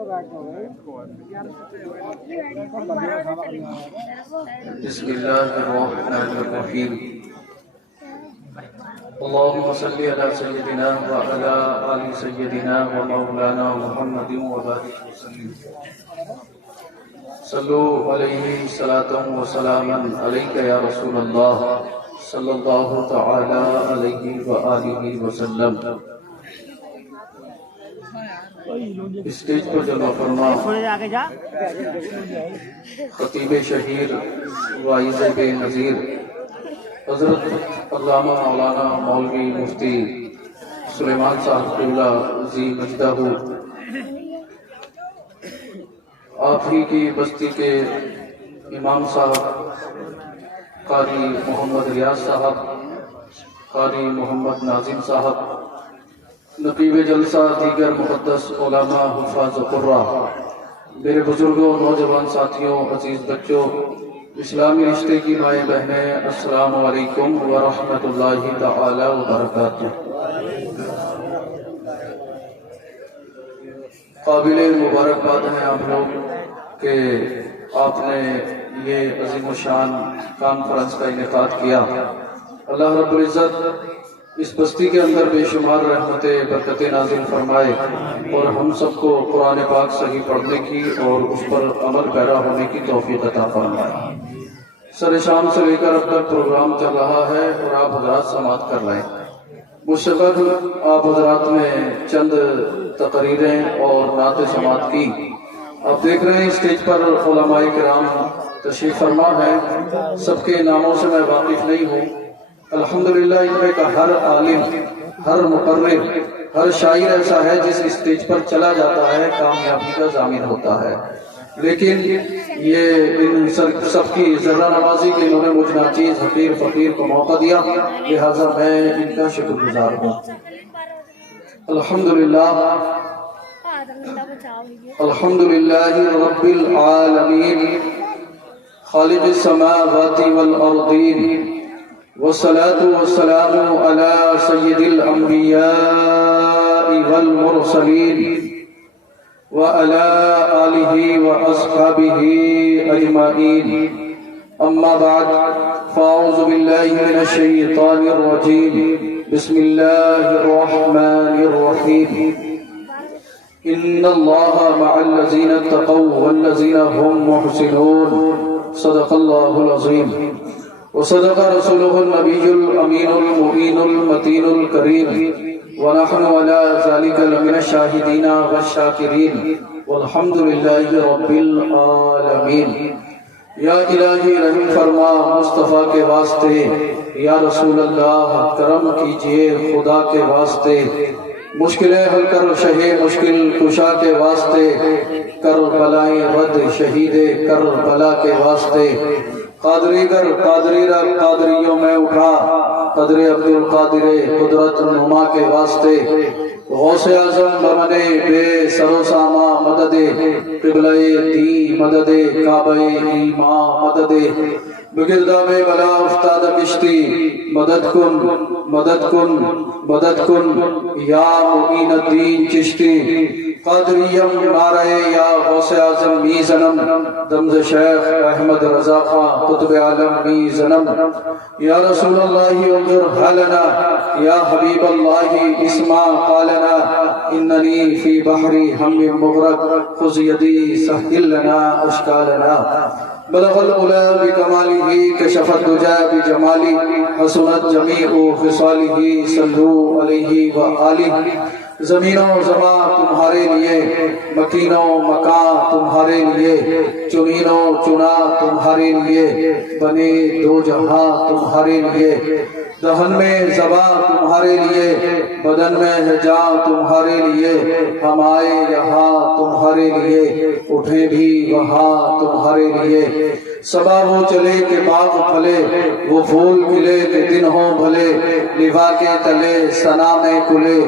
بسم الله الرحمن الرحيم اللهم صل على سيدنا وعلى آل سيدنا ومولانا محمد وبارك وسلم صلوا عليه صلاة وسلاما عليك يا رسول الله صلی اللہ تعالی علیہ وآلہ وسلم۔ اسٹیج پر جلوہ فرما خطیب شہیر واعظ بے نظیر حضرت علامہ مولانا مولوی مفتی سلیمان صاحب قبلہ ذی مجدہ، آپ ہی کی بستی کے امام صاحب قاری محمد ریاض صاحب، قاری محمد ناظم صاحب، نقیب جلسہ، دیگر مقدس علماء، حفاظ قرہ، میرے بزرگوں، نوجوان ساتھیوں، عزیز بچوں، اسلامی رشتے کی مائیں بہنیں، السلام علیکم ورحمۃ اللہ تعالی وبرکاتہ۔ قابل مبارکباد ہیں آپ لوگ کہ آپ نے یہ عظیم الشان کانفرنس کا انعقاد کیا۔ اللہ رب العزت اس بستی کے اندر بے شمار رحمتیں برکتیں نازل فرمائے اور ہم سب کو قرآن پاک صحیح پڑھنے کی اور اس پر عمل پیرا ہونے کی توفیق عطا فرمائے۔ سر شام سے لے کر اب تک پروگرام چل رہا ہے اور آپ حضرات سماعت کر رہے ہیں۔ مشتقل آپ حضرات میں چند تقریریں اور نعت سماعت کی۔ آپ دیکھ رہے ہیں اسٹیج پر علماء کرام تشریف فرما ہے، سب کے ناموں سے میں واقف نہیں ہوں۔ الحمدللہ ان میں کا ہر عالم، ہر مقرر، ہر شاعر ایسا ہے جس اسٹیج پر چلا جاتا ہے کامیابی کا ضامن ہوتا ہے، لیکن یہ ان سب کی ذرہ نوازی کے انہوں نے مجھ ناچیز حقیر فقیر کو موقع دیا، لہذا میں ان کا شکر گزار ہوں۔ الحمدللہ الحمدللہ رب العالمین خالق السماوات والأرضین، والصلاة والسلام على سید الانبیاء والمرسلین وعلى آلہ واصحابہ اجمعین، اما بعد فاعوذ باللہ من الشیطان الرجیم، بسم اللہ الرحمن الرحیم، ان اللہ مع الذین اتقوا والذین هم محسنون، صدق اللہ العظیم وصدق رسوله النبی الامین المبین المتین الکریم، ونحن على ذلك لمن الشاہدین والشاکرین، والحمد للہ رب العالمین۔ یا الہی رحم فرما مصطفیٰ کے واسطے، یا رسول اللہ کرم کیجئے خدا کے واسطے، مشکلیں حل کر شہ مشکل کشا کے واسطے، کربلائیں رد شہید کربلا کے واسطے، قادری گر قادری را قادریوں میں اٹھا، قدر عبد القادر قدرت نما کے واسطے، غوث اعظم بمنے بے سر و ساما مدد، قبلہ دی مدد کعبہ ایمان مدد، بگردہ میں بلا افتاد کشتی، مدد کن مدد کن مدد کن یا معین الدین چشتی، قادریم نعرہ یا غوث اعظم می زنم، دمز شیخ احمد رضا خان قطب عالم می زنم، یا رسول اللہ انظر حالنا، یا حبیب اللہ اسمع قالنا، اننی فی بحری ہم مغرق خذ یدی سہل لنا اشکالنا، بلغ العلا بکمالہ کشف الدجا بجمالہ، حسنت جمیع خصالہ صلو علیہ وآلہ۔ زمین و زمان تمہارے لیے، مکین و مکان تمہارے لیے، چنین و چنا تمہارے لیے، بنے دو جہاں تمہارے لیے، دہن میں زبان تمہارے لیے، بدن میں جاں تمہارے لیے، ہم آئے یہاں تمہارے لیے، اٹھے بھی وہاں تمہارے لیے، صبا وہ چلے کہ باغ پھلے، وہ پھول کھلے کہ دن ہوں بھلے، لوا کے تلے ثنا میں کلے،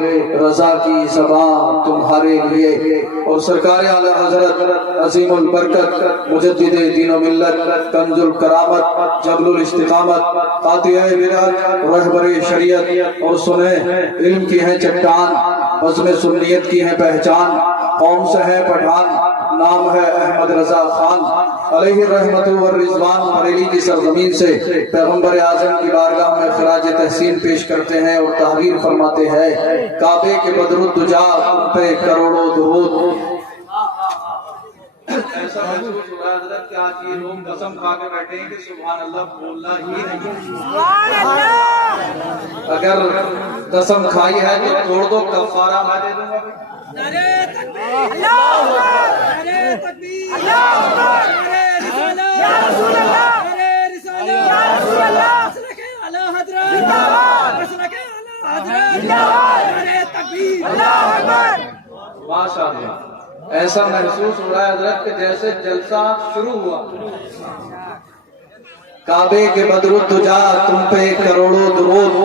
رضا کی زبان تمہارے لیے۔ اور سرکار اعلی حضرت عظیم البرکت مجدد دین و ملت، کنز الکرامت، جبل الاستقامت، قاطع برات، رہبر شریعت، اور سنیں علم کی ہے چٹان، عزم سنیت کی ہے پہچان، قوم سے ہے پٹھان، نام ہے احمد رضا خان، علیہ رحمت و رضوان، بریلی کی سرزمین سے پیغمبر اعظم کی بارگاہ میں خراج تحسین پیش کرتے ہیں اور تحریر فرماتے ہیں، کعبے کے بدر الدجا تم پہ کروڑوں درود۔ ایسا محسوس ہو رہا ہے حضرت کہ آج یہ لوگ قسم کھا کے بیٹھے ہیں کہ سبحان اللہ بولنا ہی نہیں ہے۔ اگر قسم کھائی ہے تو توڑ دو، کفارہ میں دے دوں گا۔ نعرہ تکبیر، اللہ اکبر، نعرہ تکبیر، اللہ اکبر، نعرہ رسالت، یا رسول اللہ، نعرہ رسالت، یا رسول اللہ، مسلک اعلی حضرت زندہ باد، مسلک اعلی حضرت زندہ باد، نعرہ تکبیر، اللہ اکبر۔ ماشاءاللہ، ایسا محسوس ہو رہا ہے حضرت کہ جیسے جلسہ شروع ہوا۔ کعبے کے بدر الدجا تم پہ کروڑوں درود،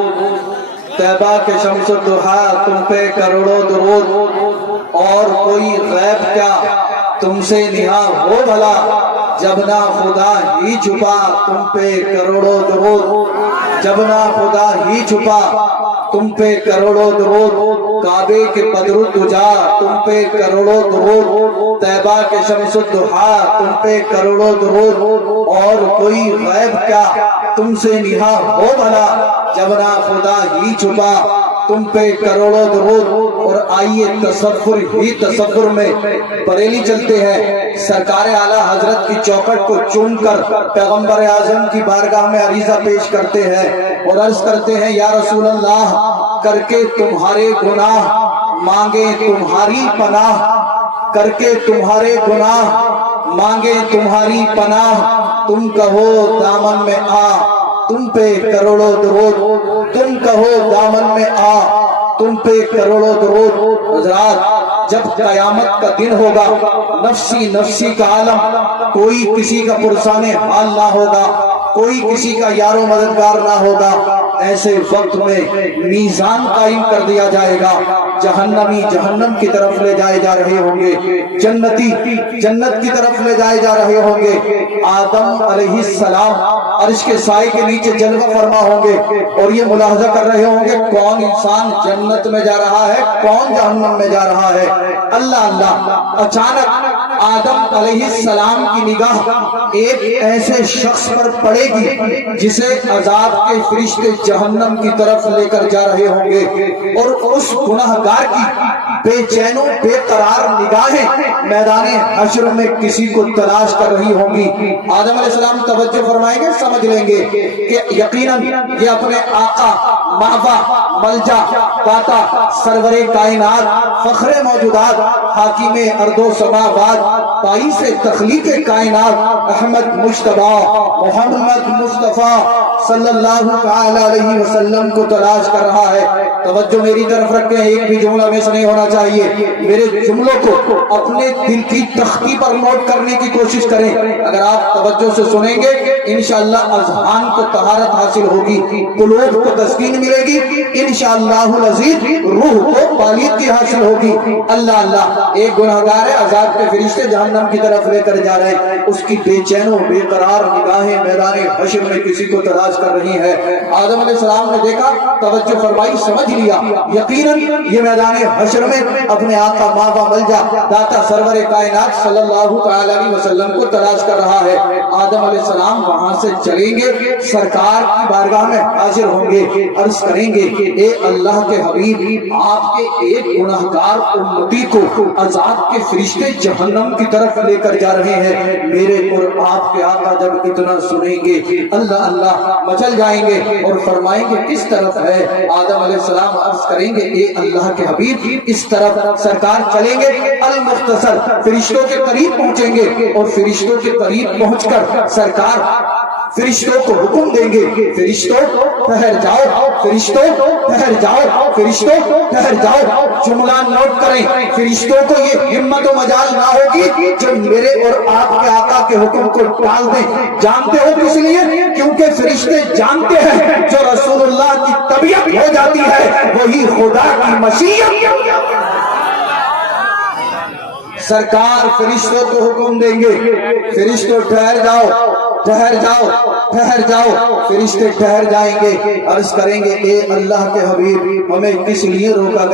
طیبہ کے شمس الضحیٰ تم پہ کروڑوں درود، اور کوئی غیب کیا تم سے نہاں ہو بھلا، جب نہ خدا ہی چھپا تم پہ کروڑوں درود، جب نہ خدا ہی چھپا تم پہ کروڑوں درود، کعبے کے بدر الدجا تم پہ کروڑوں درود، طیبہ کے شمس الضحیٰ تم پہ کروڑوں درود، اور کوئی غیب کیا تم سے نہاں ہو بھلا، جب نہ خدا ہی چھپا تم پہ کروڑوں درود۔ اور آئیے تصور میں بریلی چلتے ہیں، سرکار اعلیٰ حضرت کی چوکھٹ کو چوم کر پیغمبر اعظم کی بارگاہ میں عریضہ پیش کرتے ہیں اور عرض کرتے ہیں، یا رسول اللہ، کر کے تمہارے گناہ مانگے تمہاری پناہ، کر کے تمہارے گناہ مانگے تمہاری پناہ، تم کہو دامن میں آ تم پہ کروڑوں درود، تم کہو دامن میں آ تم پہ کروڑوں درود۔ حضرات، جب قیامت کا دن ہوگا، نفسی نفسی کا عالم، کوئی کسی کا پرسان حال نہ ہوگا، کوئی کسی کا یار و مددگار نہ ہوگا، ایسے وقت میں میزان قائم کر دیا جائے گا، جہنمی جہنم کی طرف لے جائے جا رہے ہوں گے، جنتی جنت کی طرف لے جائے جا رہے ہوں گے، آدم علیہ السلام عرش کے سائے کے نیچے جلوہ فرما ہوں گے اور یہ ملاحظہ کر رہے ہوں گے کون انسان جنت میں جا رہا ہے، کون جہنم میں جا رہا ہے۔ اللہ اللہ، اچانک آدم علیہ السلام کی نگاہ ایک ایسے شخص پر پڑے گی جسے عذاب کے فرشتے جہنم کی طرف لے کر جا رہے ہوں گے، اور اس گناہگار کی بے چین و بے قرار نگاہیں میدان حشر میں کسی کو تلاش کر رہی ہوں گی۔ آدم علیہ السلام توجہ فرمائیں گے، سمجھ لیں گے کہ یقیناً یہ اپنے آقا، مأویٰ، ملجا، داتا، سرور کائنات، فخر موجودات، حاکم ارض و سماوات، باعث تخلیق کائنات، احمد مجتبی محمد مصطفیٰ صلی اللہ تعالی علیہ وسلم کو تلاش کر رہا ہے۔ توجہ میری طرف رکھیں، ایک بھی جملہ مس نہیں ہونا چاہیے، میرے جملوں کو اپنے دل کی تختی پر نوٹ کرنے کی کوشش کریں، اگر آپ توجہ سے سنیں گے انشاءاللہ اذہان کو طہارت حاصل ہوگی، قلوب کو تسکین ملے گی، انشاءاللہ العزیز روح کو بالیدگی حاصل ہوگی۔ اللہ اللہ، ایک گناہگار ہے، عذاب کے فرشتے جہنم کی طرف لے کر جا رہے ہیں، اس کی بے چین و بے قرار نگاہیں میدان حشر میں کسی کو تلاش کر رہی ہے۔ آدم علیہ السلام نے دیکھا، توجہ فرمائی، سمجھ لیا یقیناً یہ میدان حشر میں اپنے آقا، مأویٰ، ملجا، داتا، سرور کائنات صلی اللہ تعالی علیہ وسلم کو تلاش کر رہا ہے۔ آدم علیہ السلام وہاں سے چلیں گے، سرکار کی بارگاہ میں حاضر ہوں گے، عرض کریں گے، اے اللہ کے حبیب، آپ کے ایک گناہگار امتی کو عذاب کے فرشتے جہنم کی طرف لے کر جا رہے ہیں۔ میرے اور آپ کے آقا جب اتنا سنیں گے، اللہ اللہ مچل جائیں گے اور فرمائیں گے کس طرف ہے؟ آدم علیہ السلام عرض کریں گے، اے اللہ کے حبیب، اس طرف۔ سرکار چلیں گے، المختصر فرشتوں کے قریب پہنچیں گے اور فرشتوں کے قریب پہنچ کر سرکار فرشتوں کو حکم دیں گے، فرشتوں ٹھہر جاؤ، فرشتوں ٹھہر جاؤ، فرشتوں ٹھہر جاؤ۔ جملہ نوٹ کریں، فرشتوں کو یہ ہمت و مجال نہ ہوگی جو میرے اور آپ کے آقا کے حکم کو ٹال دیں۔ جانتے ہو کس لیے؟ کیونکہ فرشتے جانتے ہیں جو رسول اللہ کی طبیعت ہو جاتی ہے وہی خدا کی مشیت۔ سرکار فرشتوں کو حکم دیں گے، فرشتوں ٹھہر جاؤ، ٹھہر جاؤ فرشتے ٹھہر جائیں گے، عرض کریں گے اے اللہ کے حبیب ہمیں کس لیے روکا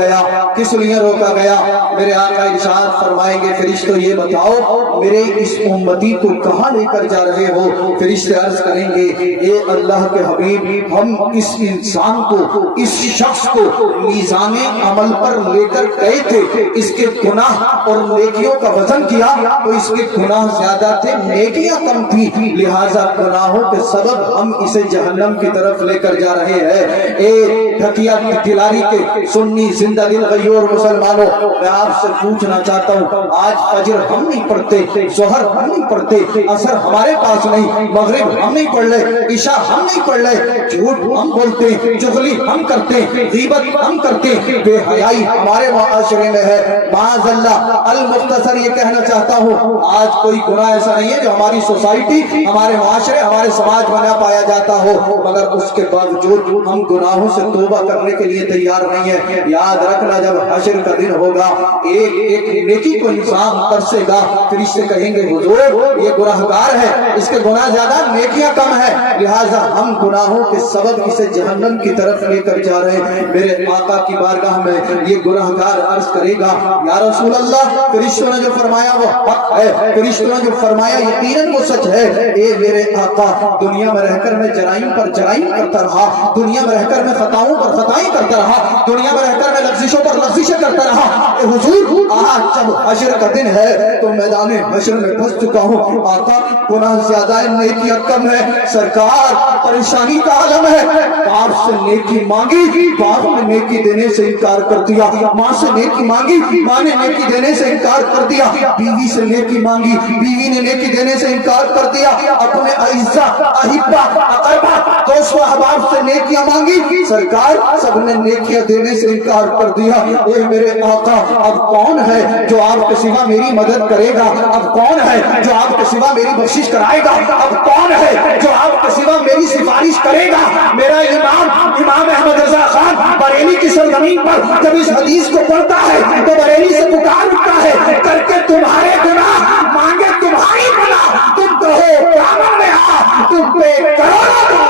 گیا؟ میرے آقا ارشاد فرمائیں گے فرشتوں یہ بتاؤ میرے اس امتی کو کہاں لے کر جا رہے ہو؟ فرشتے عرض کریں گے اے اللہ کے حبیب ہم اس انسان کو، اس شخص کو میزان عمل پر لے کر گئے تھے، اس کے گناہ اور نیکیوں کا وزن کیا تو اس کے گناہ زیادہ تھے نیکیاں کم تھی، لہذا گناہوں کے سبب ہم اسے جہنم کی طرف لے کر جا رہے ہیں۔ اے ٹھکیا دلاری کے سنی زندہ دل غیور مسلمانوں، میں آپ سے پوچھنا چاہتا ہوں آج فجر ہم نہیں پڑھتے، ظہر ہم نہیں پڑھتے، عصر ہمارے پاس نہیں، مغرب ہم نہیں پڑھ لے، عشاء ہم نہیں پڑھ لے، جھوٹ ہم بولتے، چغلی ہم کرتے، غیبت ہم کرتے، بے حیائی ہمارے معاشرے میں ہے۔ معاذ اللہ، المختصر یہ کہنا چاہتا ہوں آج کوئی گناہ ایسا نہیں ہے جو ہماری سوسائٹی، ہمارے معاشرے، ہمارے سماج میں نہ پایا جاتا ہو، مگر اس کے باوجود ہم گناہوں سے توبہ کرنے کے لیے تیار نہیں ہے۔ یاد رکھنا جب حشر کا دن ہوگا ایک ایک نیکی کو انسان ترسے گا، فرشتے کہیں گے حضور یہ گناہگار ہے، اس کے گناہ زیادہ نیکیاں کم ہے، لہٰذا ہم گناہوں کے سبب اسے جہنم کی طرف لے کر جا رہے ہیں۔ میرے آقا کی بارگاہ میں یہ گناہگار عرض کرے گا یا رسول اللہ فرشتوں نے جو فرمایا وہ حق ہے، فرشتوں نے جو فرمایا یقیناً وہ سچ ہے۔ اے میرے آقا دنیا میں رہ کر میں جرائم پر جرائم کرتا رہا، دنیا میں رہ کر میں خطاؤں پر خطائیں کرتا رہا، دنیا میں رہ کر میں لغزشوں پر لغزشیں کرتا رہا، اے حضور آج جب حشر کا دن ہے تو میدان حشر میں پھنس چکا ہوں، آقا گناہ زیادہ ہے نیکیاں کم ہے، سرکار پریشانی کا عالم ہے۔ باپ سے نیکی مانگی، باپ نے نیکی دینے سے انکار کر دیا، ماں سے نیکی مانگی، ماں نے نیکی دینے سے انکار کر دیا، بیوی سے نیکی مانگی، بیوی نے نیکی دینے سے انکار کر دیا، اپنے اعزا احبا اقربا دوست و احباب سے نیکیاں مانگی، سرکار سب نے نیکیاں دینے سے انکار کر دیا۔ اے میرے آقا اب کون ہے جو آپ کے سوا میری مدد کرے گا؟ اب کون ہے جو آپ کے سوا میری بخشش کرائے گا؟ اب کون ہے جو آپ کے سوا میری سفارش کرے گا؟ میرا امام احمد رضا خان بریلی کی سرزمین پر جب اس حدیث کو پڑھتا ہے تو بریلی سے پکار اٹھتا ہے کر کے تمہارے گناہ مانگے تمہاری بلا، تم کہو کامن میں آ تم پہ کروڑوں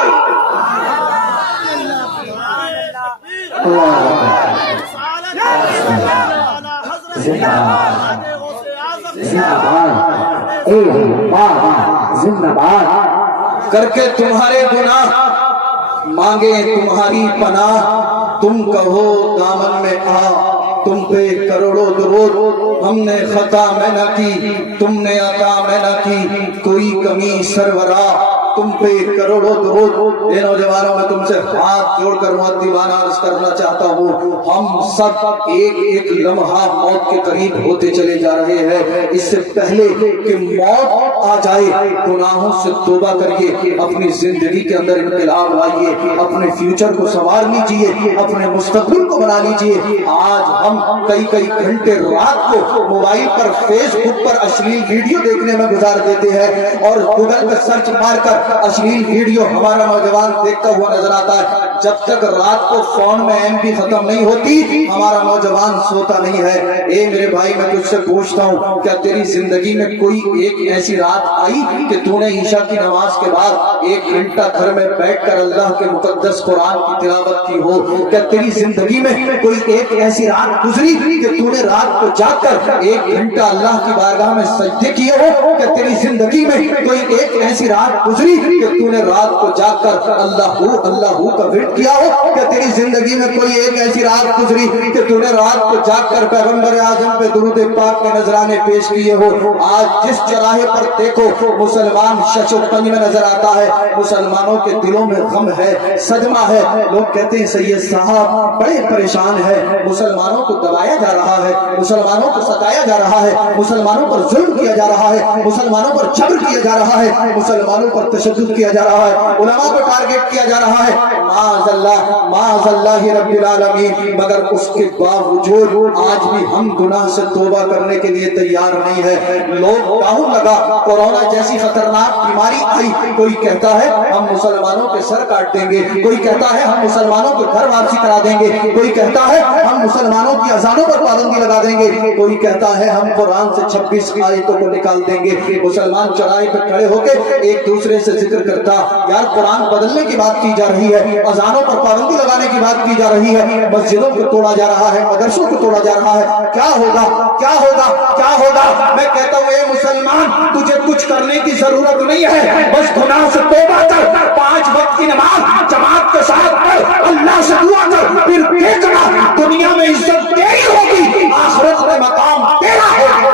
زندہ باد کر کے تمہارے گناہ مانگے تمہاری پناہ، تم کہو دامن میں آ تم پہ کروڑوں درود، ہم نے خطا میں نہ کی تم نے عطا میں نہ کی، کوئی کمی سرورا تم پہ کروڑوں درود۔ اے نوجوانوں میں تم سے ہاتھ جوڑ کر مؤدبانہ عرض کرنا چاہتا ہوں ہم سب ایک ایک لمحہ موت کے قریب ہوتے چلے جا رہے ہیں، اس سے پہلے کہ موت آ جائے گناہوں سے توبہ کریے، اپنی زندگی کے اندر انقلاب لائیے، اپنے فیوچر کو سنوار لیجئے، اپنے مستقبل کو بنا لیجئے۔ آج ہم کئی گھنٹے رات کو موبائل پر فیس بک پر اشلیل ویڈیو دیکھنے میں گزار دیتے ہیں اور گوگل پر سرچ مار کر اشلیل ویڈیو ہمارا نوجوان دیکھتا ہوا نظر آتا ہے۔ جب تک رات کو فون میں ایم بی ختم نہیں ہوتی ہمارا نوجوان سوتا نہیں ہے۔ اے میرے بھائی میں تجھ سے پوچھتا ہوں کیا تیری زندگی میں کوئی ایک ایسی رات آئی کہ تو نے عشاء کی نماز کے بعد ایک گھنٹہ گھر میں بیٹھ کر اللہ کے مقدس قرآن کی تلاوت کی ہو؟ کیا تیری زندگی میں کوئی ایک ایسی رات گزری کہ تو نے رات کو جاگ کر ایک گھنٹہ اللہ کی بارگاہ میں سجدے کیے ہو؟ کیا تیری زندگی میں کوئی ایک ایسی رات گزری کہ تو نے رات کو جاگ کر اللہ کا ورد کیا ہو؟ کیا تیری زندگی میں کوئی ایک ایسی رات گزری کہ تو نے رات کو جاگ کر پیغمبر اعظم پہ درود پاک کے نذرانے پیش کیے ہو؟ آج جس چراہے پر دیکھو مسلمان شش و پنج میں نظر آتا ہے، مسلمانوں کے دلوں میں غم ہے، صدمہ ہے، لوگ کہتے ہیں سید صاحب بڑے پریشان ہے، مسلمانوں کو دبایا جا رہا ہے، مسلمانوں کو ستایا جا رہا ہے، مسلمانوں پر ظلم کیا جا رہا ہے، مسلمانوں پر جبر کیا جا رہا ہے، مسلمانوں پر تشدد کیا جا رہا ہے، علماء کو ٹارگٹ کیا جا رہا ہے۔ معاذ معاذ اللہ رب العالمین، مگر اس کے باوجود آج بھی ہم گناہ سے توبہ کرنے کے لیے تیار نہیں ہے۔ لوگ ڈاؤن لگا، کورونا جیسی خطرناک بیماری آئی، کوئی کہتا ہے ہم مسلمانوں کے سر کاٹ دیں گے، کوئی کہتا ہے ہم مسلمانوں کو گھر واپسی کرا دیں گے، کوئی کہتا ہے ہم مسلمانوں کی اذانوں پر پابندی لگا دیں گے، کوئی کہتا ہے ہم قرآن سے 26 آیتوں کو نکال دیں گے۔ مسلمان چوراہے پہ کھڑے ہو کے ایک دوسرے سے ذکر کرتا، یار قرآن بدلنے کی بات کی جا رہی ہے، اذانوں پر پابندی لگانے کی بات کی جا رہی ہے، مسجدوں کو توڑا جا رہا ہے، مدرسوں کو توڑا جا رہا ہے، کیا ہوگا کیا ہوگا کیا ہوگا؟ میں کہتا ہوں اے مسلمان، تجھے کچھ کرنے کی ضرورت نہیں ہے، بس گناہ سے توبہ کر، 5 وقت کی نماز جماعت کے ساتھ پڑھ، اللہ سے دعا کر، پھر دیکھنا دنیا میں عزت تیری ہوگی، آخرت میں مقام تیرا ہوگا۔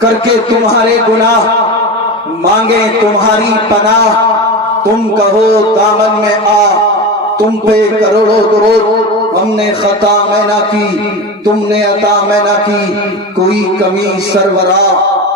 کر کے تمہارے گناہ مانگے تمہاری پناہ، تم کہو دامن میں آ، تم پہ کروڑوں درود، ہم نے خطا میں نہ کی، تم نے عطا میں نہ کی، کوئی کمی سرورا،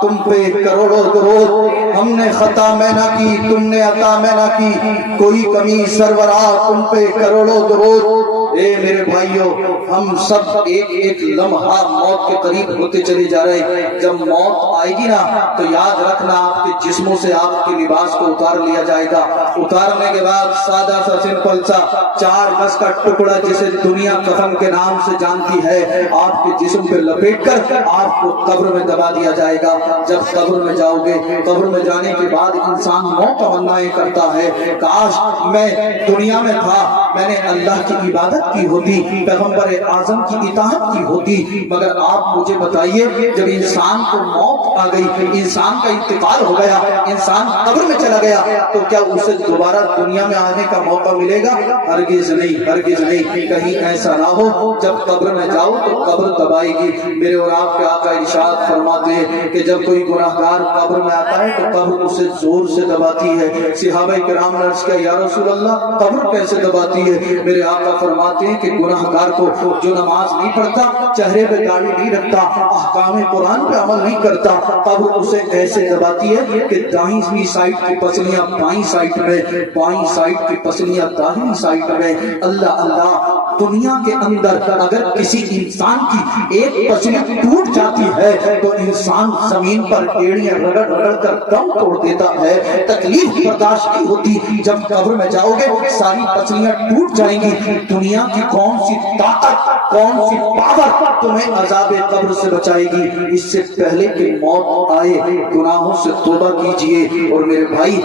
تم پہ کروڑوں درود، ہم نے خطا میں نہ کی، تم نے عطا میں نہ کی، کوئی کمی سرورا، تم پہ کروڑوں درود۔ اے میرے بھائیوں، ہم سب ایک ایک لمحہ موت کے قریب ہوتے چلے جا رہے ہیں۔ جب موت آئے گی نا تو یاد رکھنا آپ کے جسموں سے آپ کے لباس کو اتار لیا جائے گا، اتارنے کے بعد سادہ سا سمپل سا 4 گز کا ٹکڑا جسے دنیا کفن کے نام سے جانتی ہے، آپ کے جسم پہ لپیٹ کر آپ کو قبر میں دبا دیا جائے گا۔ جب قبر میں جاؤ گے، قبر میں جانے کے بعد انسان موت تمنائیں کرتا ہے، کاش میں دنیا میں تھا، میں نے اللہ کی عبادت کی ہوتی، پیغمبر اعظم کی اطاعت کی ہوتی، مگر آپ مجھے بتائیے جب انسان کو موت آ گئی، انسان کا انتقال ہو گیا، انسان قبر میں چلا گیا، تو کیا اسے دوبارہ دنیا میں آنے کا موقع ملے گا؟ ہرگز نہیں، ہرگز نہیں۔ کہیں ایسا نہ ہو جب قبر میں جاؤ تو قبر دبائے گی۔ میرے اور آپ کے آقا ارشاد فرماتے ہیں کہ جب کوئی گناہگار قبر میں آتا ہے تو قبر اسے زور سے دباتی ہے۔ صحابہ کرام نے عرض کیا یا رسول اللہ قبر کیسے دباتی ہے؟ میرے آقا فرماتے ہیں کہ گناہگار کو جو نماز نہیں پڑھتا، چہرے پہ داڑھی نہیں رکھتا، احکام قرآن پہ عمل نہیں کرتا، قبر اسے ایسے دباتی ہے کہ دائیں سائڈ کی پسلیاں بائیں سائڈ میں، بائیں سائڈ کی پسلیاں داہنی سائڈ میں۔ اللہ اللہ، دنیا کے اندر اگر کسی انسان کی ایک پسلی ٹوٹ جاتی ہے تو انسان زمین پر ایڑیاں رگڑ رگڑ کر دم توڑ دیتا ہے، تکلیف برداشت نہیں ہوتی۔ جب قبر میں جاؤ گے ساری پسلیاں ٹوٹ جائیں گی۔ دنیا کی کون سی طاقت، کون سی پاور تمہیں عذاب قبر سے بچائے گی؟ اس سے پہلے کہ موت آئے گناہوں سے توبہ کیجئے، اور میرے بھائی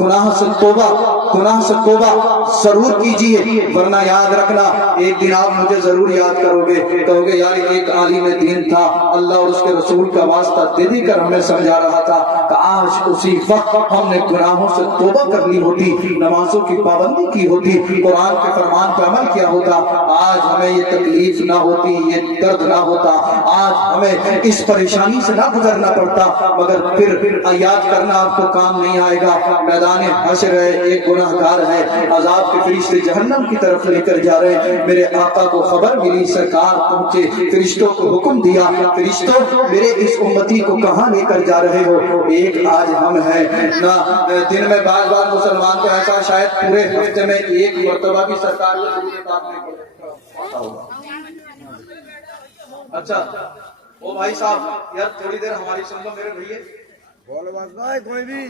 گناہ سے توبہ ضرور کیجئے، ورنہ یاد رکھنا ایک دن آپ مجھے ضرور یاد کرو گے، کہو گے یار ایک عالم دین تھا، اللہ اور اس کے رسول کا واسطہ دے کر ہمیں سمجھا رہا تھا، کاش اسی وقت ہم نے گناہوں سے توبہ کر لی ہوتی، نمازوں کی پابندی کی ہوتی، قرآن کے فرمان پہ عمل کیا ہوتا، آج ہمیں یہ تکلیف نہ ہوتی، یہ درد نہ ہوتا، آج ہمیں اس پریشانی سے نہ گزرنا پڑتا۔ مگر پھر یاد کرنا آپ کو کام نہیں آئے گا، میدان حشر ہے، ایک گناہگار ہے، عذاب کے فرشتے جہنم کی طرف لے کر جا رہے ہیں، میرے آقا کو خبر ملی، سرکار پہنچے، فرشتوں کو حکم دیا، فرشتوں میرے اس امتی کو کہاں لے کر جا رہے ہو؟ ایک آج ہم ہیں نہ، دن میں بعض بار مسلمان کو ایسا شاید پورے ہفتے میں ایک مرتبہ بھی سرکار اچھا او بھائی صاحب یار تھوڑی دیر ہماری سن لو میرے بھائی، بولو بس بھائی کوئی بھی،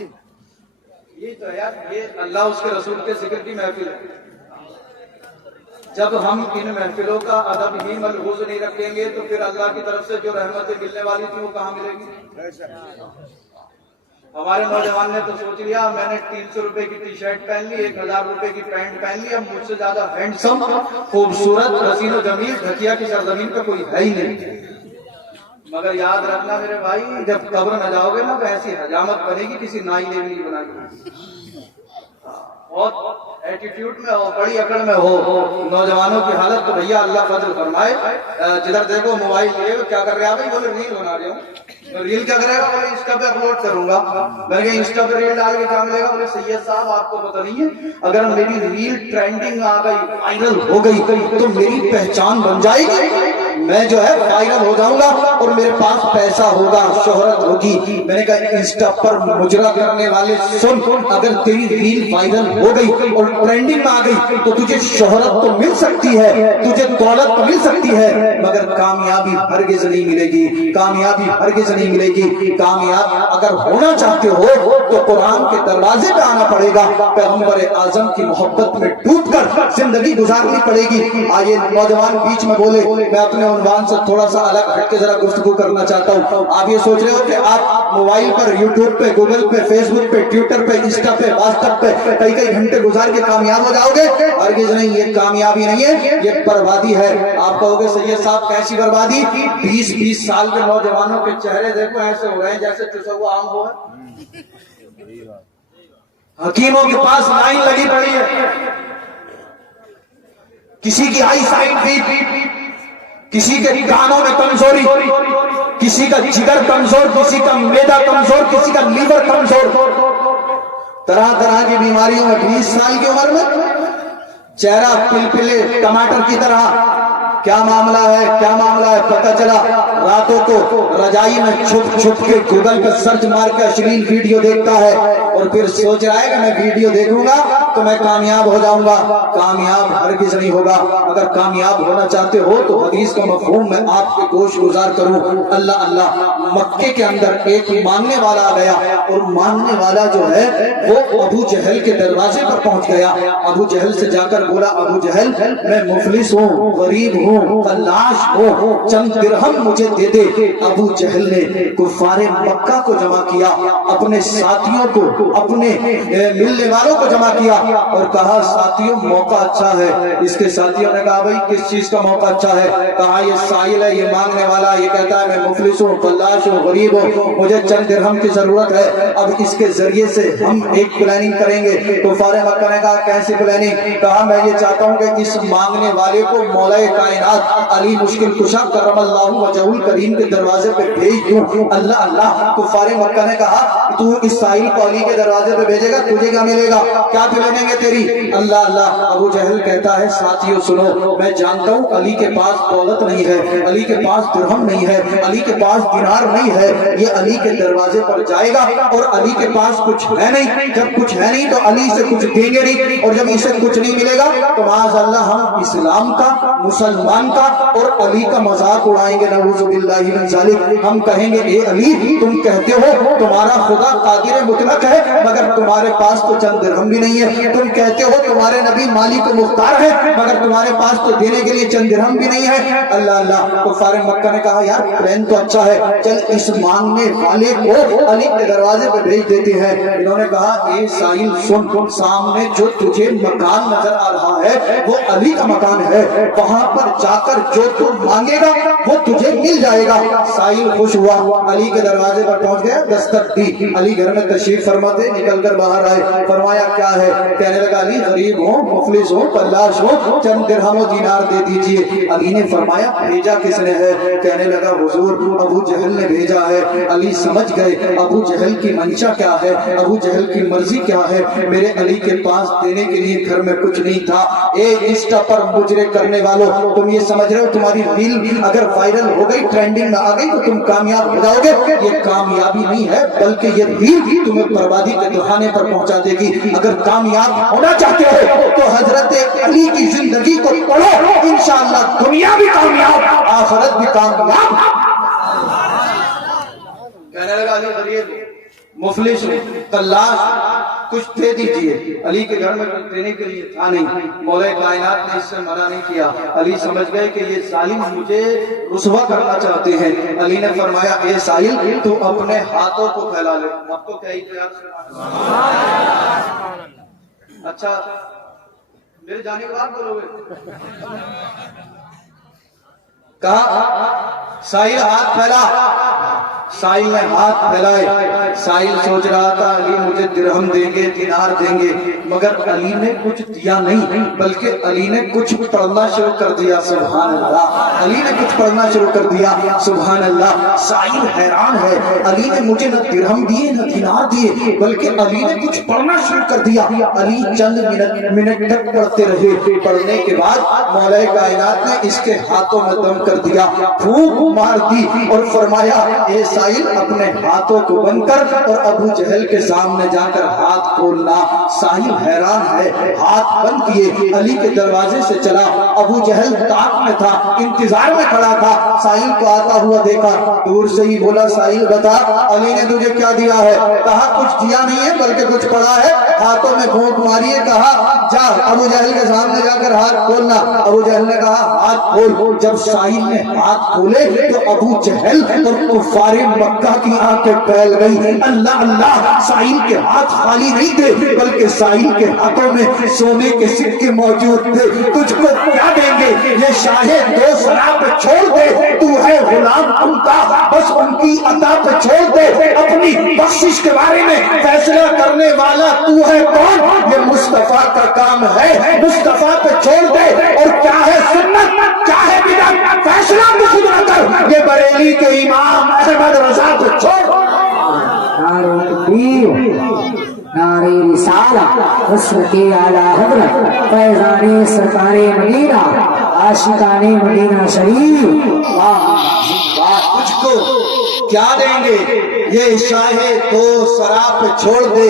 یہ تو یار یہ اللہ اس کے رسول کے ذکر کی محفل ہے، جب ہم ان محفلوں کا ادب ہی ملحوظ نہیں رکھیں گے تو پھر اللہ کی طرف سے جو رحمتیں ملنے والی تھی وہ کہاں ملے گی؟ ہمارے نوجوان نے تو سوچ لیا میں نے 300 روپے کی ٹی شرٹ پہن لی، 1000 روپے کی پینٹ پہن لی، اب مجھ سے زیادہ ہینڈسم خوبصورت حسین و جمیل ڈھکیا کی سرزمین پہ کوئی ہے ہی نہیں۔ مگر یاد رکھنا میرے بھائی جب قبر میں جاؤ گے نا تو ایسی حجامت بنے گی کسی نائی نے بھی نہیں بنا گی، بہت ایٹیٹیوڈ میں ہو، بڑی اکڑ میں ہو۔ نوجوانوں کی حالت تو بھیا اللہ فضل فرمائے، جدھر دیکھو موبائل لیے کیا کر رہے ہیں آپ؟ بولے ریل بنا رہے ہوں، ریل کیا کرے گا؟ بولے انسٹا پہ اپلوڈ کروں گا. میں نے کہا انسٹا پہ ریل ڈال کے کیا ملے گا؟ بولے سید صاحب آپ کو پتہ نہیں ہے اگر میری ریل ٹرینڈنگ آ گئی, وائرل ہو گئی تو میری پہچان بن جائے گی, میں جو ہے وائرل ہو جاؤں گا اور میرے پاس پیسہ ہوگا, شہرت ہوگی. میں نے کہا انسٹا پر مجرا کرنے والے سن, اگر تیری ریل وائرل ہو گئی اور ٹرینڈنگ میں آ گئی تو تجھے شہرت تو مل سکتی ہے, تجھے دولت تو مل سکتی ہے, مگر کامیابی ہرگز نہیں ملے گی, کامیابی ہرگز نہیں ملے گی. کامیاب اگر ہونا چاہتے ہو تو قرآن کے دروازے پہ آنا پڑے گا, پیغمبر اعظم کی محبت میں ڈوب کر زندگی گزارنی پڑے گی. آئیے نوجوان بیچ میں بولے, میں اپنے عنوان سے تھوڑا سا الگ ہٹ کے ذرا گفتگو کرنا چاہتا ہوں. آپ یہ سوچ رہے ہو کہ آپ موبائل پر, یوٹیوب پہ, گوگل پہ, فیس بک پہ, ٹویٹر پہ, انسٹا پہ, واٹس ایپ پہ کئی کئی گھنٹے گزار کے کامیاب ہو جاؤ گے؟ ہرگز نہیں, یہ کامیابی نہیں ہے, یہ بربادی ہے. آپ کہو گے سید صاحب کیسی بربادی؟ 20-20 سال کے نوجوانوں کے چہرے دیکھو ایسے ہو گئے ہیں جیسے چسا ہوا آم ہوا ہے. حکیموں کے پاس لائن لگی پڑی ہے, کسی کی آئی سائٹ ویک, کسی کے کانوں میں کمزوری, کسی کا جگر کمزور, کسی کا معدہ کمزور, کسی کا لیور کمزور, طرح طرح کی بیماریوں میں 20 سال کی عمر میں چہرہ پلپلے ٹماٹر کی طرح. کیا معاملہ ہے, کیا معاملہ ہے؟ پتہ چلا راتوں کو رجائی میں چھپ چھپ کے گوگل پہ سرچ مار کے اشلیل ویڈیو دیکھتا ہے اور پھر سوچ رہا ہے کہ میں ویڈیو دیکھوں گا تو میں کامیاب ہو جاؤں گا. کامیاب ہرگز نہیں ہوگا. اگر کامیاب ہونا چاہتے ہو تو حدیث کا مفہوم میں آپ کے گوش گزار کروں. اللہ اللہ, مکے کے اندر ایک مانگنے والا آ گیا اور مانگنے والا جو ہے وہ ابو جہل کے دروازے پر پہنچ گیا. ابو جہل سے جا کر بولا, ابو جہل میں مفلس ہوں, غریب ہوں, فلاش ہوں, چند درہم مجھے دے دے. ابو جہل نے کفار مکہ کو جمع کیا, اپنے ساتھیوں کو, اپنے ملنے والوں کو جمع کیا اور کہا ساتھیوں موقع اچھا ہے. اس کے ساتھیوں نے کہا بھائی کس چیز کا موقع اچھا ہے؟ کہا یہ سائل ہے, یہ مانگنے والا, یہ کہتا ہے میں مفلس ہوں, فلاش ہوں, غریب ہوں, مجھے چند درہم کی ضرورت ہے. اب اس کے ذریعے سے ہم ایک پلاننگ کریں گے. کفار مکہ نے کہا کیسی پلاننگ؟ کہا میں یہ چاہتا ہوں کہ اس مانگنے والے کو مولا کائنات علی مشکل کشا کرم اللہ وجہ الکریم کے دروازے پہ بھیج دوں. اللہ اللہ. کفار مکہ نے کہا تو اس سائل کو علی کے دروازے پہ بھیجے گا, تجھے کیا ملے گا, کیا پلاننگ ہے تیری؟ اللہ اللہ. ابو جہل کہتا ہے ساتھیوں سنو, میں جانتا ہوں علی کے پاس دولت نہیں ہے, علی کے پاس درہم نہیں ہے, علی کے پاس دینار نہیں ہے, یہ علی کے دروازے پر جائے گا اور علی کے پاس کچھ ہے نہیں. جب کچھ ہے نہیں تو علی سے کچھ دیں گے نہیں, اور جب اسے کچھ نہیں ملے گا تو معاذ اللہ ہم اسلام کا, مسلمان کا اور علی کا مذاق اڑائیں گے. نعوذ باللہ من ذالک. ہم کہیں گے اے علی تم کہتے ہو تمہارا خدا قادر مطلق ہے مگر تمہارے پاس تو چند درہم بھی نہیں ہے. تم کہتے ہو تمہارے نبی مالک مختار ہے مگر تمہارے پاس تو دینے کے لیے چند درہم بھی نہیں ہے. اللہ اللہ. کفار مکہ نے کہا یار پلان تو اچھا ہے, چل اس مانگنے والے کو علی کے دروازے پہ بھیج دیتے ہیں. انہوں نے کہا اے سائل سن, سامنے جو تجھے مکان نظر آ رہا ہے وہ علی کا مکان ہے, وہاں پر جا کر جو تم مانگے گا وہ تجھے مل جائے گا. سائل خوش ہوا, علی کے دروازے پر پہنچ گیا, دستک دی. علی گھر میں تشریف فرماتے, نکل کر باہر آئے. فرمایا کیا ہے؟ کہنے لگا علی غریب ہوں, مفلس ہوں, فلاش ہوں, چند درہم و دینار دے دیجئے. علی نے فرمایا بھیجا کس نے ہے؟ کہنے لگا حضور ابو جہل نے بھیجا ہے. علی سمجھ گئے ابو جہل کی منشا کیا ہے, ابو جہل کی مرضی کیا ہے. میرے علی کے پاس دینے کے لیے گھر میں کچھ نہیں تھا. اے انسٹا پر مجرے کرنے والوں, تم یہ سمجھ رہے ہو تمہاری ریل اگر وائرل ہو گئی, ٹرینڈنگ میں آ گئی تو تم کامیاب ہو جاؤ گے؟ یہ کامیابی نہیں ہے بلکہ یہ ریل تمہیں بربادی کے دہانے پر پہنچا دے گی. اگر کامیاب ہونا چاہتے ہو تو حضرت علی کی زندگی کو پڑھو, انشاءاللہ دنیا بھی کامیاب, آخرت بھی کامیاب. کہنے لگا علی غریب مفلس فلاش کچھ دے دیجئے. علی کے گھر میں کچھ دینے کے لیے تھا نہیں. مولا کائنات نے اس سے منع نہیں کیا. علی سمجھ گئے کہ یہ ظالم مجھے رسوا کرنا چاہتے ہیں. علی نے فرمایا اے سائل تو اپنے ہاتھوں کو پھیلا لے. اب تو کیا اچھا میرے جانے کے بعد بولو گے کہا سائل ہاتھ پھیلا، سائل نے ہاتھ پھیلائے، سائل سوچ رہا تھا علی مجھے درہم دیں گے، دینار دیں گے، مگر علی نے کچھ دیا نہیں، بلکہ علی نے کچھ پڑھنا شروع کر دیا، سبحان اللہ، علی نے کچھ پڑھنا شروع کر دیا، سبحان اللہ۔ سائل حیران ہے، علی نے مجھے نہ درہم دیے نہ دینار دیے، بلکہ علی نے کچھ پڑھنا شروع کر دیا۔ علی چند منٹ تک پڑھتے رہے، پڑھنے کے بعد مولا کائنات نے اس کے ہاتھوں میں دم کر دیا، پھونک مار دی اور فرمایا اے سائل اپنے ہاتھوں کو بند کر اور ابو جہل کے سامنے جا کر ہاتھ کھولنا۔ سائل حیران ہے، ہاتھ بند کیے، علی کے دروازے سے چلا، ابو جہل طاق میں تھا، انتظار میں کھڑا تھا، سائل کو آتا ہوا دیکھا، دور سے ہی بولا سائل بتا علی نے تجھے کیا دیا ہے؟ کہا کچھ دیا نہیں ہے بلکہ کچھ پڑا ہے، ہاتھوں میں پھونک ماری ہے، کہا جا ابو جہل کے سامنے جا کر ہاتھ کھولنا۔ ابو جہل نے کہا ہاتھ کھول۔ جب سائل نے ہاتھ کھولے تو ابو جہل اور کفار مکہ کی آنکھیں پھیل گئی۔ اللہ اللہ، سائل کے ہاتھ خالی نہیں تھے بلکہ سائل کے ہاتھوں میں سونے کے سکے موجود تھے۔ تجھ کو کیا دیں گے؟ یہ شاہ دو سرا پہ چھوڑ دے، تو ہے غلام ان کا، بس ان کی عطا پہ چھوڑ دے، اپنی بخشش کے بارے میں فیصلہ کرنے والا تو ہے کون؟ یہ مصطفیٰ کا کام ہے، مصطفیٰ پہ چھوڑ دے، اور کیا ہے سنت کیا ہے بدعت فیصلہ تو خود نہ کر، یہ بریلی کے امام احمد رضا پہ چھوڑ۔ نعرہ تکبیر، نعرہ رسالہ، نصرت اعلی حضرت فیضان سرکار مدینہ، عاشقان مدینہ شریف۔ تجھ کو کیا دیں گے؟ یہ شاہ دو سرا پہ چھوڑ دے،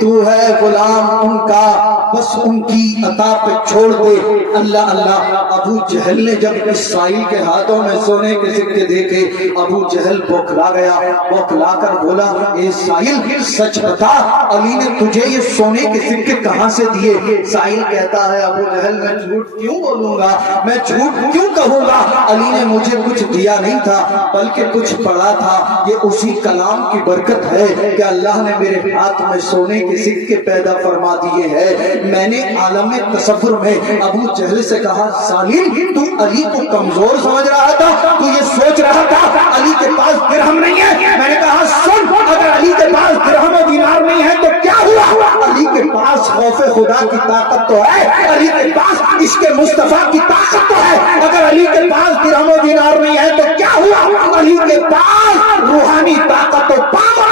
تو ہے غلام ان کا، بس ان کی عطا پہ چھوڑ دے۔ اللہ اللہ، ابو جہل نے جب اس سائل کے ہاتھوں میں سونے کے سکے دیکھے، ابو جہل بوکھلا گیا، بوکھلا کر بولا اے سائل سچ بتا علی نے تجھے یہ سونے کے سکے کہاں سے دیے؟ سائل کہتا ہے ابو جہل میں جھوٹ کیوں بولوں گا، میں جھوٹ کیوں کہوں گا، علی نے مجھے کچھ دیا نہیں تھا بلکہ کچھ پڑھا تھا۔ یہ اسی کلام کی برکت ہے کہ اللہ نے میرے ہاتھ میں سونے کے سکے پیدا فرما دیے ہیں۔ میں نے عالم تصور میں ابو جہل سے کہا سالم تو علی کو کمزور سمجھ رہا تھا، تو یہ سوچ رہا تھا علی کے پاس درہم نہیں ہے؟ میں نے کہا سن، اگر علی کے پاس درہم و دینار نہیں ہے تو کیا ہوا؟ علی کے پاس خوف خدا کی طاقت تو ہے، علی کے پاس عشق مصطفیٰ کی طاقت تو ہے۔ اگر علی کے پاس درہم و دینار نہیں ہے تو کیا ہوا؟ علی کے پاس روحانی طاقت تو پاور۔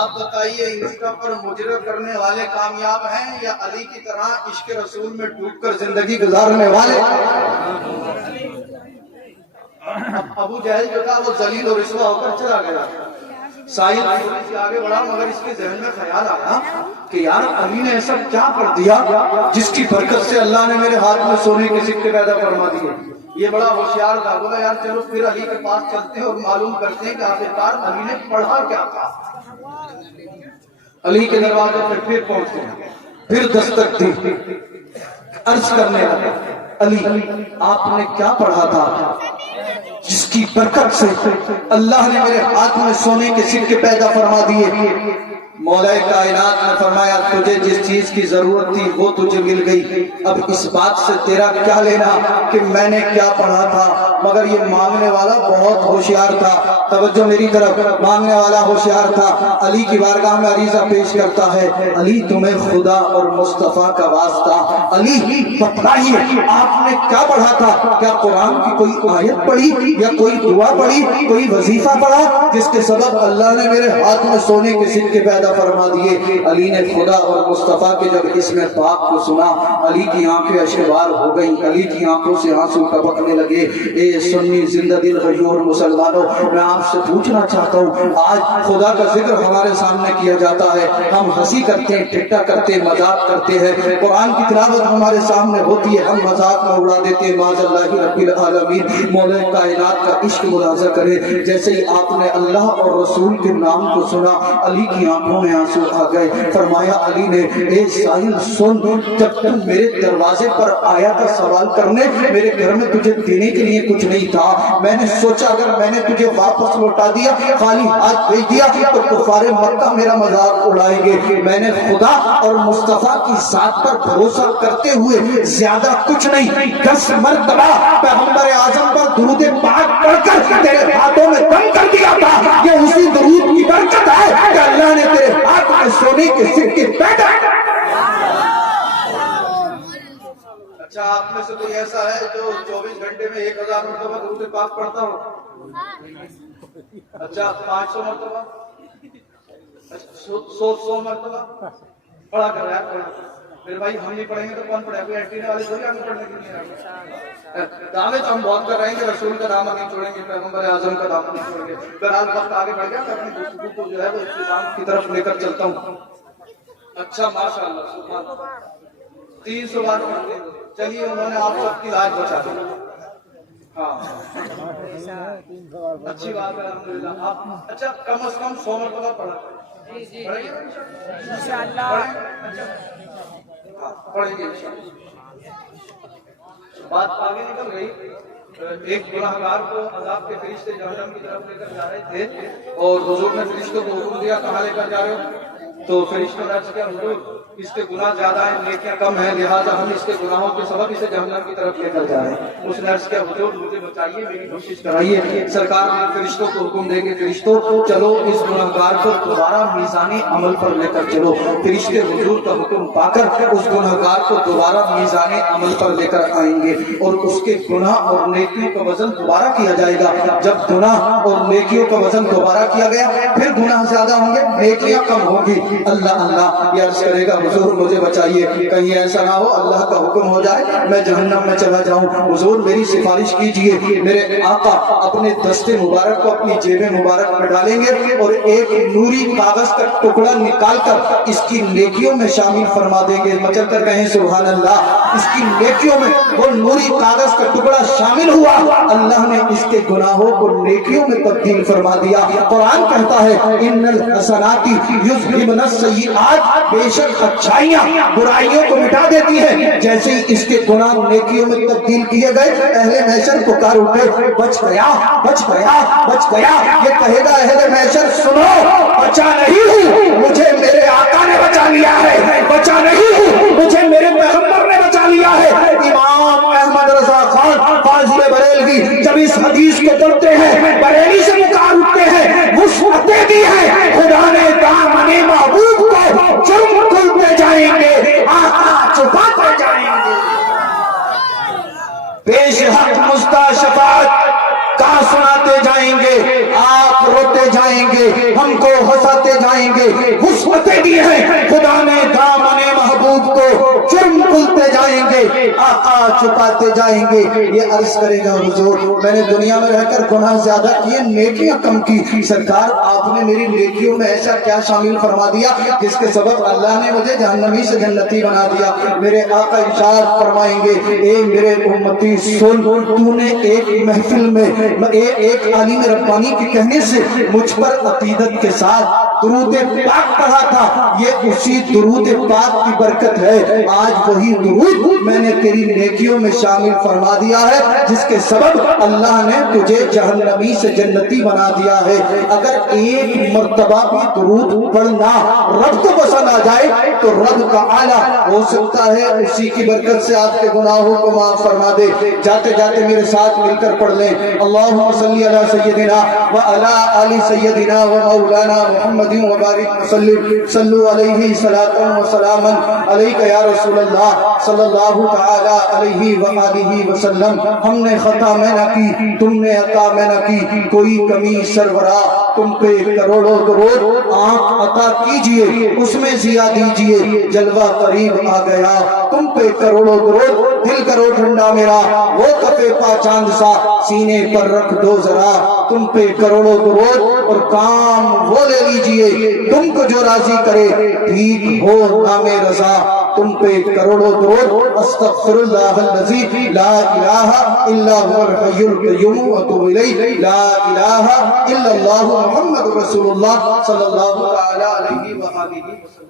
آپ بتائیے اس کا پر مجرا کرنے والے کامیاب ہیں یا علی کی طرح عشق رسول میں ڈوب کر زندگی گزارنے والے؟ ابو جہل جو تھا وہ ذلیل اور رسوا ہو کر چلا گیا۔ سائل تھوڑی سی آگے بڑھا مگر اس کے ذہن میں خیال آیا کہ یار علی نے ایسا کیا کر دیا جس کی برکت سے اللہ نے میرے ہاتھ میں سونے کے سکے پیدا فرما دیے۔ یہ بڑا ہوشیار تھا، بولا یار چلو پھر علی کے پاس چلتے ہیں اور معلوم کرتے ہیں کہ آخرکار علی نے پڑھا کیا تھا۔ علی کے دروازے پر پھر پہنچتے ہیں، پھر دستک دی، عرض کرنے لگے علی آپ نے کیا پڑھا تھا جس کی برکت سے اللہ نے میرے ہاتھ میں سونے کے سکے پیدا فرما دیے؟ مولا کائنات نے فرمایا تجھے جس چیز کی ضرورت تھی وہ تجھے مل گئی، اب اس بات سے تیرا کیا لینا کہ میں نے کیا پڑھا تھا؟ مگر یہ مانگنے والا بہت ہوشیار تھا، توجہ میری طرف، مانگنے والا ہوشیار تھا، علی کی بارگاہ میں عریضہ پیش کرتا ہے علی تمہیں خدا اور مصطفیٰ کا واسطہ، علی بتائیے آپ نے کیا پڑھا تھا؟ کیا قرآن کی کوئی آیت پڑھی یا کوئی دعا پڑھی، کوئی وظیفہ پڑھا جس کے سبب اللہ نے میرے ہاتھ میں سونے کے سکے پیدا فرما دیے؟ علی نے خدا اور مصطفیٰ کے جب اسم پاک کو سنا علی کی آنکھیں اشکبار ہو گئیں، علی کی آنکھوں سے آنسو ٹپکنے لگے۔ اے سنی زندہ دل غیور مسلمانوں، میں آپ سے پوچھنا چاہتا ہوں آج خدا کا ذکر ہمارے سامنے کیا جاتا ہے، ہم ہنسی کرتے ہیں، ٹھٹا کرتے ہیں، مذاق کرتے ہیں، قرآن کی تلاوت ہمارے سامنے ہوتی ہے، ہم مذاق میں اڑا دیتے ہیں، معاذ اللہ رب العالمین۔ مولا کائنات کا عشق ملاحظہ کرے، جیسے ہی آپ نے اللہ اور رسول کے نام کو سنا علی کی آنکھوں آنکھوں میں آنسو آ گئے. فرمایا علی نے اے ساحل سن, جب تم میرے دروازے پر آیا تھا سوال کرنے, میرے گھر میں تجھے دینے کے لیے کچھ نہیں تھا. میں نے سوچا اگر میں نے تجھے واپس لوٹا دیا, خالی ہاتھ بھیج دیا تو کفار مکہ میرا مذاق اڑائیں گے. میں نے خدا اور مصطفیٰ کی ذات پر بھروسہ کرتے ہوئے زیادہ کچھ نہیں 10 مرتبہ پیغمبر اعظم پر درود پاک پڑھ کر تیرے ہاتھوں میں دم کر دیا تھا. یہ اسی درود کی برکت ہے کہ اللہ نے تیرے ہاتھ میں سونے کے سکے پیدا. اچھا, آپ میں سے کوئی ایسا ہے جو 24 گھنٹے میں 1000 مرتبہ درود پاک پڑھتا ہو؟ اچھا, 500 مرتبہ, 100 مرتبہ پڑھا کر رہا ہے. میرے بھائی ہم نہیں پڑھیں گے تو کون پڑھے؟ کوئی اینٹینے والے تھوڑی ہمیں پڑھنے کے لیے دعوے تو ہم بہت کر رہے ہیں کہ رسول کا نام نہیں چھوڑیں گے, پیغمبر اعظم کا نام نہیں چھوڑیں گے. بہرحال وقت آگے بڑھ گیا, میں اپنی گفتگو کو جو ہے وہ اختتام کی طرف لے کر چلتا ہوں. اچھا, ماشاء اللہ, سبحان اللہ, 300 بار پڑھتے ہیں. چلیے, انہوں نے آپ سب کی لاج بچا دی. ہاں, اچھی بات ہے, الحمدللہ. آپ اچھا کم از کم 100 مرتبہ پڑھا پڑھیں گے انشاءاللہ. پڑھیں گے انشاءاللہ. بات آگے نکل گئی. ایک گناہگار کو عذاب کے فرشتے جہنم کی طرف لے کر جا رہے تھے, اور حضور نے فرشتوں کو حکم دیا کہاں لے کر جا رہے ہو؟ تو فرشتوں نے عرض کیا, حضور اس کے گناہ زیادہ ہیں, نیکیاں کم ہیں, لہٰذا ہم اس کے گناہوں کے سبب اسے جہنم کی طرف لے کر جا رہے ہیں. اس نے عرض کیا, حضور مجھے بچائیے, میری کوشش کرائیے. سرکار نے فرشتوں کو حکم دے کے فرشتوں چلو اس گناہگار کو دوبارہ میزانی عمل پر لے کر چلو. فرشتے حضور کا حکم پا کر اس گناہگار کو دوبارہ میزانی عمل پر لے کر آئیں گے, اور اس کے گناہ اور نیکیوں کا وزن دوبارہ کیا جائے گا. جب گناہ اور نیکیوں کا وزن دوبارہ کیا گیا, پھر گناہ زیادہ ہوں گے, نیکیاں کم ہوں گی. اللہ اللہ یہ عرض کرے گا, حضور مجھے بچائیے, کہیں ایسا نہ ہو اللہ کا حکم ہو جائے میں جہنم میں چلا جاؤں. حضور میری سفارش کیجئے. میرے آقا اپنے دستے مبارک کو اپنی جیب مبارک میں ڈالیں گے, اور ایک نوری کاغذ کا ٹکڑا نکال کر اس کی نیکیوں میں شامل فرما دیں گے. مچل کر کہیں سبحان اللہ. اس کی نیکیوں میں وہ نوری کاغذ کا ٹکڑا شامل ہوا, اللہ نے اس کے گناہوں کو نیکیوں میں تبدیل فرما دیا. قرآن کہتا ہے ان الحسنات یذہبن السیئات, بے شک اچھائیاں برائیوں کو مٹا دیتی ہے. جیسے ہی اس کے گناہ نیکیوں میں تبدیل کیے گئے, اہل محشر پکار اٹھے, بچ گیا بچ گیا بچ گیا. یہ کہے گا اہل محشر سنو, بچا نہیں ہوں, مجھے میرے آقا نے بچا لیا ہے. بچا نہیں ہوں, مجھے میرے پیغمبر نے بچا لیا ہے. امام احمد رضا خان فاضل بریلوی جب اس حدیث کو پڑھتے ہیں, بریلی سے پکار اٹھتے ہیں, وسعتیں دی ہیں, خدا نے دامن محبوب کو جرم کھلتے جائیں گے, آقا چھپاتے جائیں گے. پیش حق مستہ شفاعت کا سناتے جائیں گے, آپ روتے جائیں گے, ہم کو ہنساتے جائیں گے. وسعتیں دی ہیں, خدا نے دامن محبوب کو جرم کھلتے جائیں گے, آقا چھپاتے جائیں گے. یہ عرض کرے گا, حضور میں نے دنیا میں رہ کر گناہ زیادہ کیے, نیکیاں کم کی. سرکار آپ نے میری نیکیوں میں ایسا کیا شامل فرما دیا جس کے سبب اللہ نے مجھے جہنمی سے جنتی بنا دیا. میرے آقا ارشاد فرمائیں گے, اے میرے امتی سن, تو نے ایک محفل میں ایک عالم ربانی کے کہنے سے مجھ پر عقیدت کے ساتھ درود پاک پڑھا تھا. یہ اسی درود پاک کی برکت ہے, آج وہی درود میں نے تیری نیکیوں میں شامل فرما دیا ہے, جس کے سبب اللہ نے تجھے جہنمی سے جنتی بنا دیا ہے. اگر ایک مرتبہ بھی درود پڑھنا رب کو پسند آ جائے تو رب کا اعلیٰ ہو سکتا ہے اسی کی برکت سے آپ کے گناہوں کو معاف فرما دے. جاتے جاتے میرے ساتھ مل کر پڑھ لیں, اللہم صلی علی سیدنا و علی آل سیدنا و مولانا محمد و بارک وسلم. صلو علیہ صلاۃ و سلام علیک یا رسول اللہ صلی اللہ تعالی علیہ وآلہ وسلم. ہم نے خطا میں نہ کی, تم نے عطا میں نہ کی, کوئی کمی سرورا تم پہ کروڑوں درود. آنکھ عطا کیجئے, اس میں ضیا دیجئے, جلوہ قریب آ گیا, تم پہ کروڑوں درود. دل کرو ٹھنڈا میرا, وہ کفے پا چاند سا, سینے پر رکھ دو ذرا, تم پہ کروڑوں درود. اور کام وہ لے لیجئے تم کو جو راضی کرے, ٹھیک ہو نام رضا, تم پہ کروڑوں درود. استغفر اللہ الذی لا الہ الا هو الحی القیوم واتوب الیہ. لا الہ الا اللہ محمد رسول اللہ صلی اللہ تعالی علیہ وآلہ وسلم.